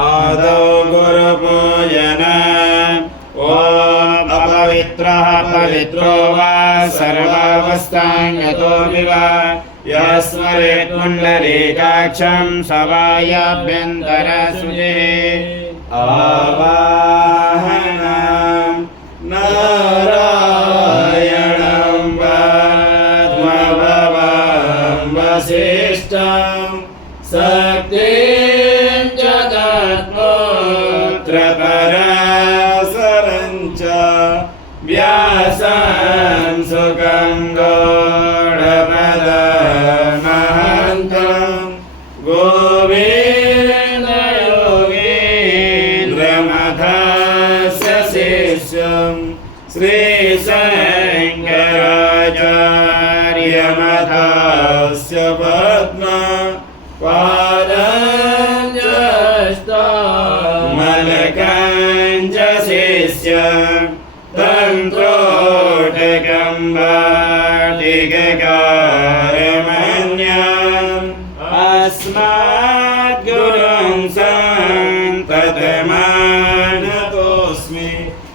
आदौ गुरुपूजन ॐ अपवित्रः पवित्रो वा सर्वावस्थाङ्गतो विवा यस्मरेत् पुण्डरीकाक्षं सवायाभ्यन्तरसुजिः आवाहनं नारायणं पद्मभवं वसिष्ठं शक्तिं च तत्पुत्र पराशरं च व्यासं सुखं गौडपदमहन्तं गोविन्दयोगीन्द्रमथस्य शिष्यं श्रीशङ्कराचार्यमथस्य पद्मपादं च शिष्यं तन्त्रोटकं वाटिककारमन्यम् अस्मद्गुरुं सन्ततमानतोऽस्मि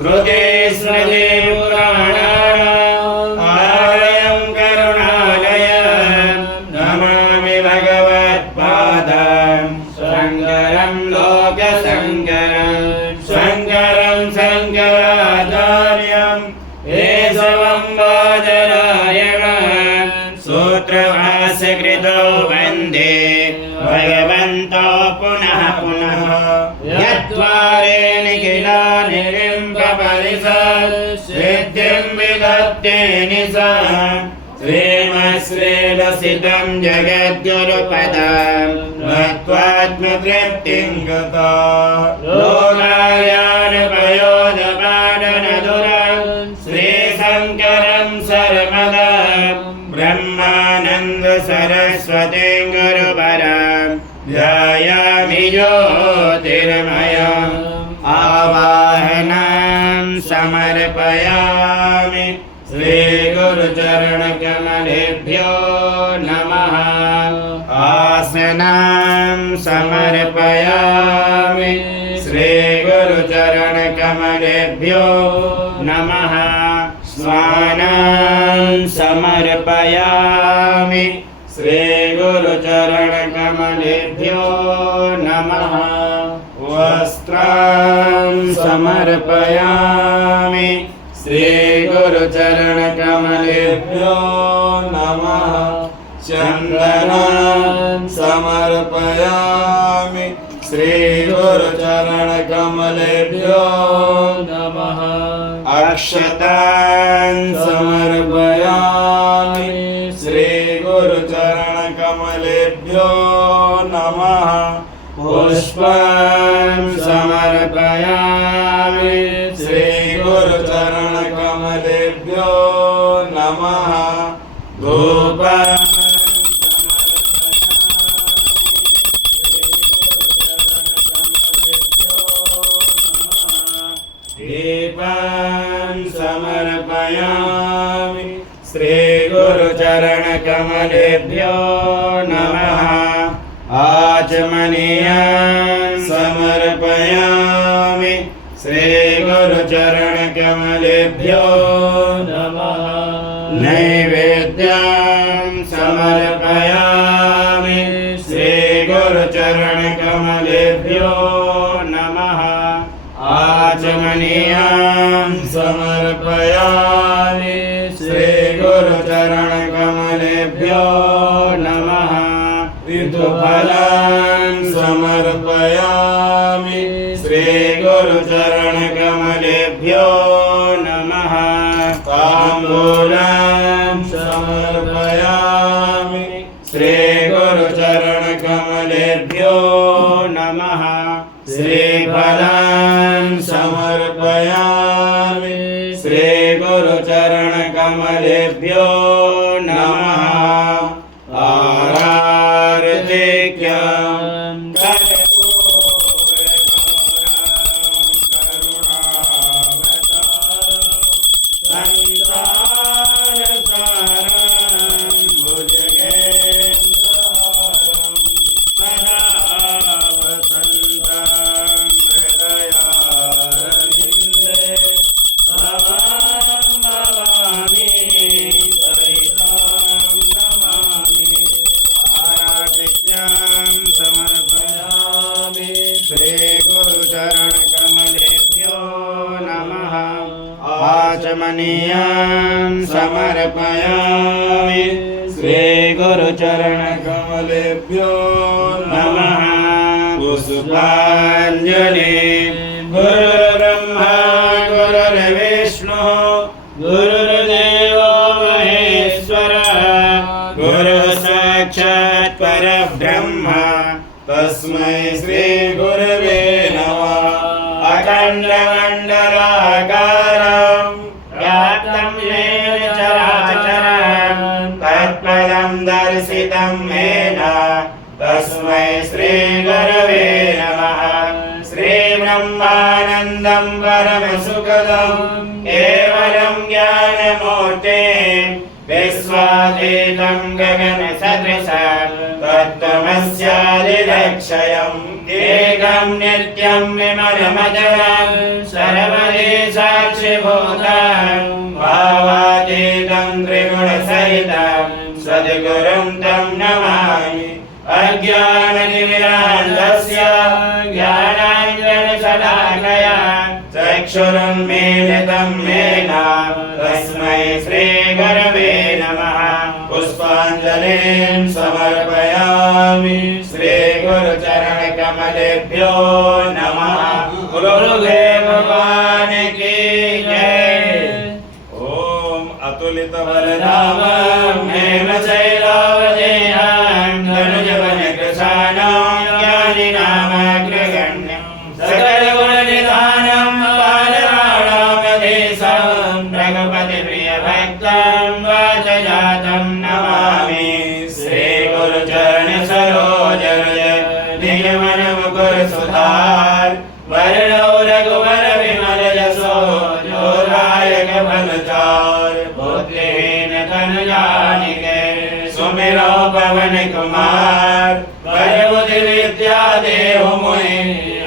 श्रुते स्मृते पुराणानाम् आलयं करुणालयं नमामि भगवत्पादं शङ्करं लोकशङ्करं शङ्करं शङ्कराचार्यं केशवं बादरायणं सूत्रभाष्यकृतौ वन्दे भगवन्तो पुनः पुनः यद्वारे निखिलानिरिम्बपरिषत् सिद्धिं विदत्ते निशाम् श्रीमश्रीलसितं जगद्गुरुपदं नत्वात्मतृप्तिं गता लोकायानुपयोगपालनदुरं श्रीशङ्करं सर्वदा ब्रह्मानन्द सरस्वतीं गुरुपरं ध्यायामि ज्योतिर्मयम् आवाहनं समर्पयामि श्रीगुरुचरणकमलेभ्यो नमः आसनं समर्पयामि श्रीगुरुचरणकमलेभ्यो नमः स्नानं समर्पयामि श्रीगुरुचरणकमलेभ्यो नमः वस्त्रं समर्पयामि श्रीगुरुचरणकमलेभ्यो नमः चन्दनं समर्पयामि श्रीगुरुचरणकमलेभ्यो नमः अक्षतां समर्पयामि श्रीगुरुचरणकमलेभ्यो नमः पुष्पं समर्पयामि श्रीगुरुचरणकमलेभ्यो नमः धूपं समर्पयामि श्रीगुरुचरणकमलेभ्यो नमः आचमनीयं समर्पयामि श्रीगुरुचरणकमलेभ्यो नमः नैवेद्यं समर्पयामि श्रीगुरुचरणकमलेभ्यो नमः आचमनीयं समर्पयामि श्रीगुरुचरणकमलेभ्यो नमः ऋतुफलं समर्पयामि श्रीगुरुचरणकमलेभ्यो नमः ताम्बूलं समर्पयामि श्रीगुरुचरणकमलेभ्यो नमः श्रीफलं समर्पयामि श्रीगुरुचरणकमलेभ्यो नमः आरार्तिक्यं कर्पूरगौरं करुणावतारं संसारसारं भुजगेन्द्रहारं सदा वसन्तं चरणकमलेभ्यो नमः आचमनीयान् समर्पयामि श्रीगुरुचरणकमलेभ्यो नमः पुष्पाञ्जलि गुरुर्ब्रह्मा गुरुर्विष्णुः गुरुर्देवो महेश्वरः गुरुः साक्षात् परब्रह्म तस्मै श्री गुरवे नमः अखण्डमण्डलाकारं व्याप्तं येन चराचरं तत्पदं दर्शितं येन तस्मै श्री गुरवे नमः श्रीब्रह्मानन्दं परमसुखदं केवलं ज्ञानमूर्तिं विश्वातीतं गगनसदृशं तत्त्वमस्यादिलक्ष्यम् एकं नित्यं विमलमजरं सर्वदेशाक्षिभूतं भावातीतं त्रिगुणसहितं सद्गुरुं तं नमामि अज्ञानतिमिरान्धस्य ज्ञानाञ्जनशलाकया चक्षुरुन्मीलितं येन तस्मै श्रीगुरवे नमः पुष्पाञ्जलिं समर्पयामि श्रीगुरुचरणकमलेभ्यो नमः गुरुदेव भगवान् की जय। ॐ अतुलितबलधामं हेमशैलावदेहं धनुजवनकृशानं ज्ञानिनामग्रगण्यं सकलगुणनिधानं बालराणामधीशं रघुपतिप्रियभक्तं वाजजातं नमामि श्रीगुरुचरणसरोजरज नियमनमुकुरसुधार वरणो रघुवर विमल यशो जोदायक फलचार पुत्रहीन तनयानिके सुमिरो पवन कुमार वरबुद्धि विद्या देहु मुनि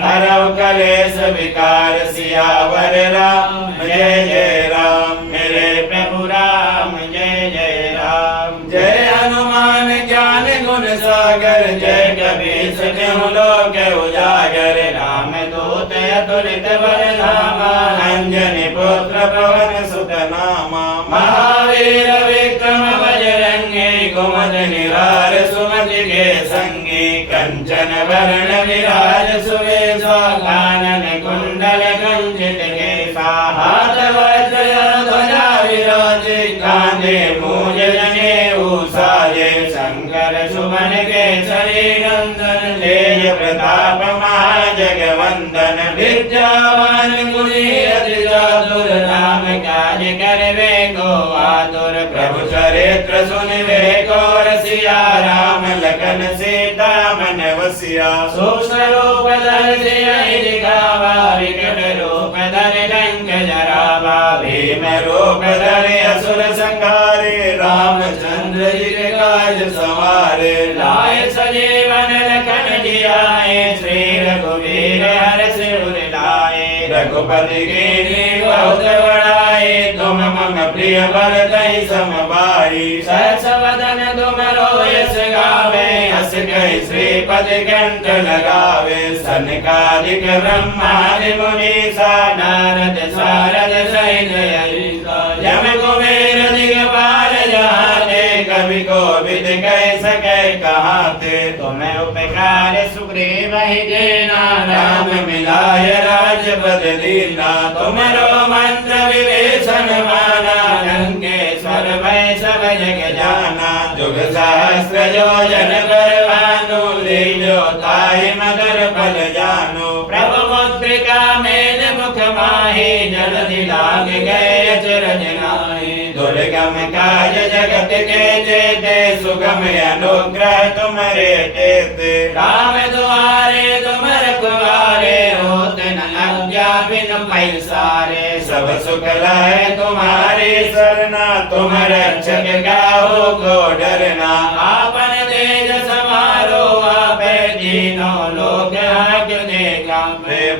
हरौ कलेश विकार सियावर राम जय जय राम मेरे प्रभु राम जय जय राम जय हनुमान ज्ञान गुण सागर जय कबीर सत्यहु लोक उजागर राम दूत अतुलित बलधामा अंजनी पुत्र पवन सुत नामा महावीर विक्रम बजरंगी कुमद निरार सुमति के संगी कंचन वरण विराज सुवेशा कानन कुंडल कंचित केसा हाथ वज्र ध्वजा विराजे कांधे मूज जनेऊ साजे शंकर सुमन केसरी नंदन तेज प्रताप महाजगवंदन विद्यावान गुणी अति चातुर नाम काज करवे को आतुर प्रभु चरित्र सुनिवे को रसिया राम लखन सीता मन वसिया सूक्ष्म रूप धरि सियहि दिखावा विकट रूप धरि लंक जरावा भीम रूप धरि असुर संहारे रामचंद्र जी के काज सवारे लाए सजीवन लखन जियाए श्री रघुवीर हर्ष उर लाए रघुपति कीन्ही बहुत बड़ाई तुम मम प्रिय भरतहि समभाई सहस वदन तुमरो यश गावे हस कहि श्रीपति कंठ लगावे सनकादिक ब्रह्मादि मुनीसा नारद सारद सहित अहिसा यम कुबेर दिगपाल जहाते कवि कोविद कह सके कहाते तुम्हें उपकार सुग्रीव ही देना राम मिलाय राजपद दीना तुमरो मंत्र विभीषण माना लंकेश्वर भय सब जग जाना जुग सहस्र योजन परवानु लीलो ताहि मधुर फल जानो प्रभु मुद्रिका मेल मुख माहि जलधि लाग गए अचरज नाहि दुर्गम काज जगत के जेते सुगम अनुग्रह तुम्हारे तेते राम द्वारे तुम रखवारे होत न लज्जा बिन पैसारे सब सुख लहे तुम्हारी सरना तुम रक्षक गाहो को डरना आपन तेज समारो आपे तीनों लोक हाक देगा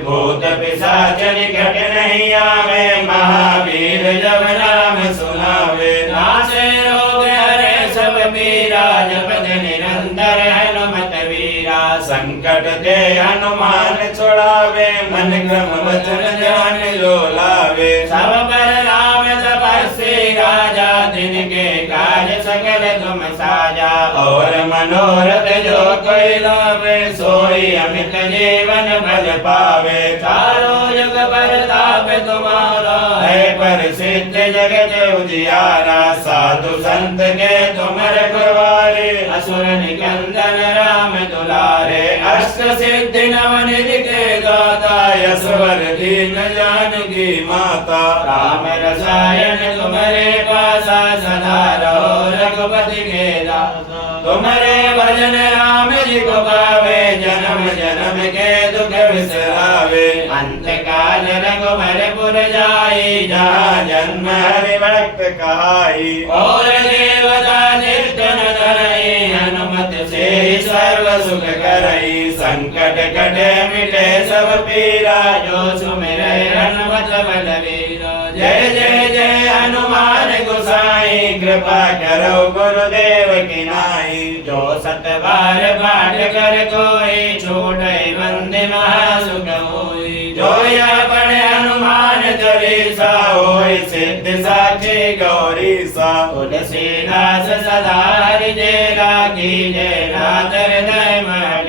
भूत पिशाच निकट नहीं आवे महावीर जब नाम सुनावे नासे रोग हरे सब पीरा जपत निरंतर हनुमत वीरा संकट के हनुमान छुड़ावे, मन क्रम वचन ध्यान जो लावे। सब पर राम तपस्वी राजा, दिन के कार्य सकल तुम साजा। और मनोरथ जो कोई लावे, सोई अमित जीवन फल पावे। चारों युग परताप तुम्हारा, है प्रसिद्ध जगत उजियारा। साधु संत के तुम रखवारे, असुर निकंदन राम दुलारे। अष्ट सिद्धि नवनिधि के दाता, यशवर दीन जानकी माता। राम रसायन तुम्हारे पासा, सदा रहो रघुपति के दासा। तुम्हारे भजन राम जी को पावे, जन्म जन्म के दुख बिसरावे। अंत काल रघुबरपुर जाई, जहाँ जन्म हरि भक्त कहाई। और देवता निर्जन धरई, हनुमत से सर्व सुख करई। संकट कटे मिटे सब पीरा, जो सुमिरै हनुमत बलवीरा। जय जय जय हनुमान गोसाई, कृपा करो गुरुदेव की नाई। जो सत बार पाठ कर कोई, छूटै बंदि महासुख होई। जो यह पढ़े हनुमान चालीसा, होई सिद्धि साक्षी गौरीसा। तुलसीदास सदा हरि जेला, कीजे नाथ हृदय महल।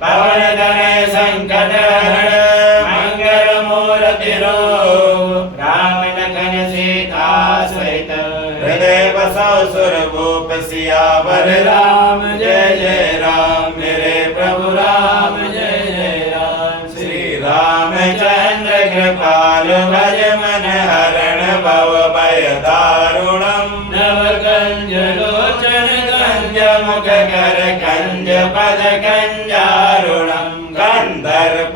पवन तनय संकट हरण, मंगल मूर्ति रूप। राम लखन सीता सहित, हृदय बसौ सुरभूप। सियावर राम जय जय राम, मेरे प्रभु राम जय जय राम। श्री रामचंद्र कृपाल, भज मन हरण भव भय दारुणम। नव कंज लोचन कंज, मुख कर कंज पद कंजारुणम। गंधर्प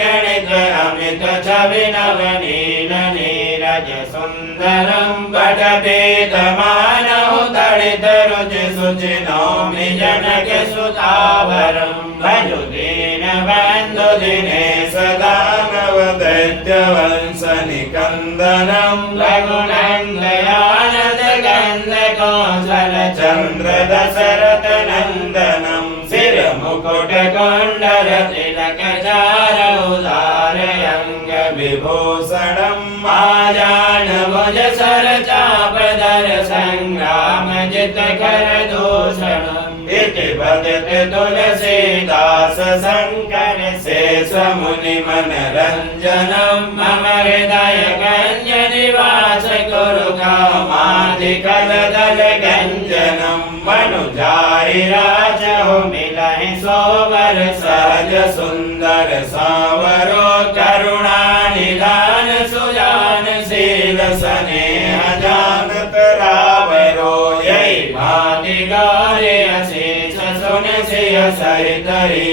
गणित अमित छवि नवनील नीरज सुंदरम। बटपीत मानव तड़ित रुचि सुचि, नौमि जनक सुतावरम। भजु दीन बंधु दिनेश, दानव दैत्य वंश निकंदनम। रघुनंदयानंद गंध कौशल चंद्र दशरथ नंदनम। सिर मुकुट कुंडल तिलक चारु उदार अंग विभूषणम। आजान भुज सर चाप धर, संग्राम जित कर दूषणम। इति बदत तुलसीदास शंकर, शेष मुनि मन रंजनम। मम हृदय गंज निवास कुरु, कामाधिकल दल गंजनम। मनुजारि राजहु मिलहि सोवर, सहज सुंदर सावरो। करुणा निधान सुजान, शील स्नेह जानत रावरो। यही भांति गारे अशेष, सुन सिय सहित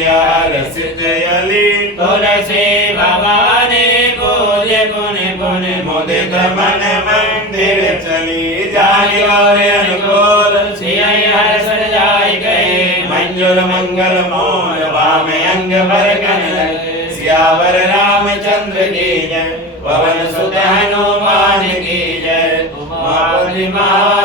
हर्षित यली। तुलसी भवानी पूज्य, पुनि पुनि मुदित मन मंदिर चली। जाहि और अनुकूल, सिय हर्ष जाय गए। मंजुल मंगल मोर, वाम अंग भर कनक। सियावर रामचंद्र की जय, पवन सुत हनुमान की जय। उमापति महा